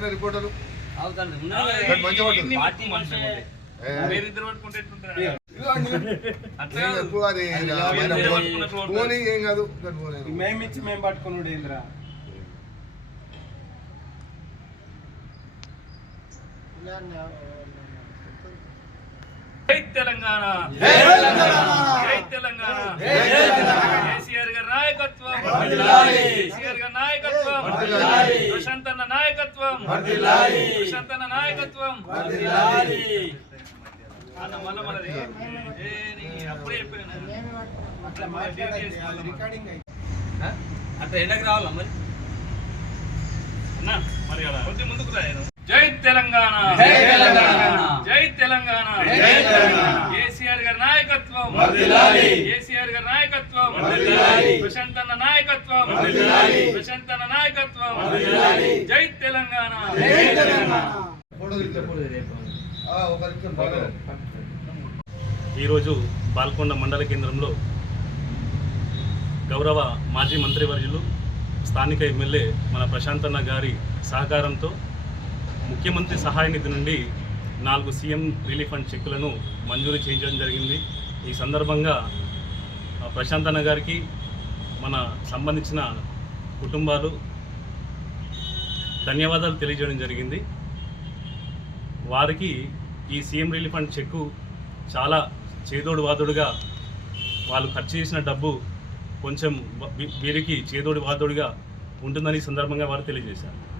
ఆయన రిపోర్టరు ఏం కాదు మేమిచ్చి మేము పట్టుకున్నాడు ఏంద్రా జై తెలంగాణ జై తెలంగాణ కేసీఆర్ గారి నాయకత్వం కేసీఆర్ గారి నాయకత్వం ప్రశాంతన్న నాయకత్వం ప్రశాంతన్న నాయకత్వం అన్న మళ్ళీ మనది అప్పుడే చెప్పాను అట్లా ఎండకి రావాలా మరి అన్న మరి కొంచెం ముందుకు రాయను జై తెలంగాణ జై తెలంగాణ కేసీఆర్ గారి నాయకత్వం కేసీఆర్ గారి నాయకత్వం ప్రశాంతన్న నాయకత్వం ప్రశాంతన్న నాయకత్వం జై తెలంగాణ ఈరోజు బాల్కొండ మండల కేంద్రంలో గౌరవ మాజీ మంత్రివర్యులు స్థానిక ఎమ్మెల్యే మన ప్రశాంతన్న గారి సహకారంతో ముఖ్యమంత్రి సహాయ నిధి నుండి 4 సీఎం రిలీఫ్ ఫండ్ చెక్కులను మంజూరు చేయించడం జరిగింది. ఈ సందర్భంగా ప్రశాంతన్న గారికి మన సంబంధించిన కుటుంబాలు ధన్యవాదాలు తెలియజేయడం జరిగింది. వారికి ఈ సీఎం రిలీఫ్ ఫండ్ చెక్కు చాలా చేదోడు వాదోడుగా వాళ్ళు ఖర్చు చేసిన డబ్బు కొంచెం వీరికి చేదోడు వాదోడుగా ఉంటుందని సందర్భంగా వారు తెలియజేశారు.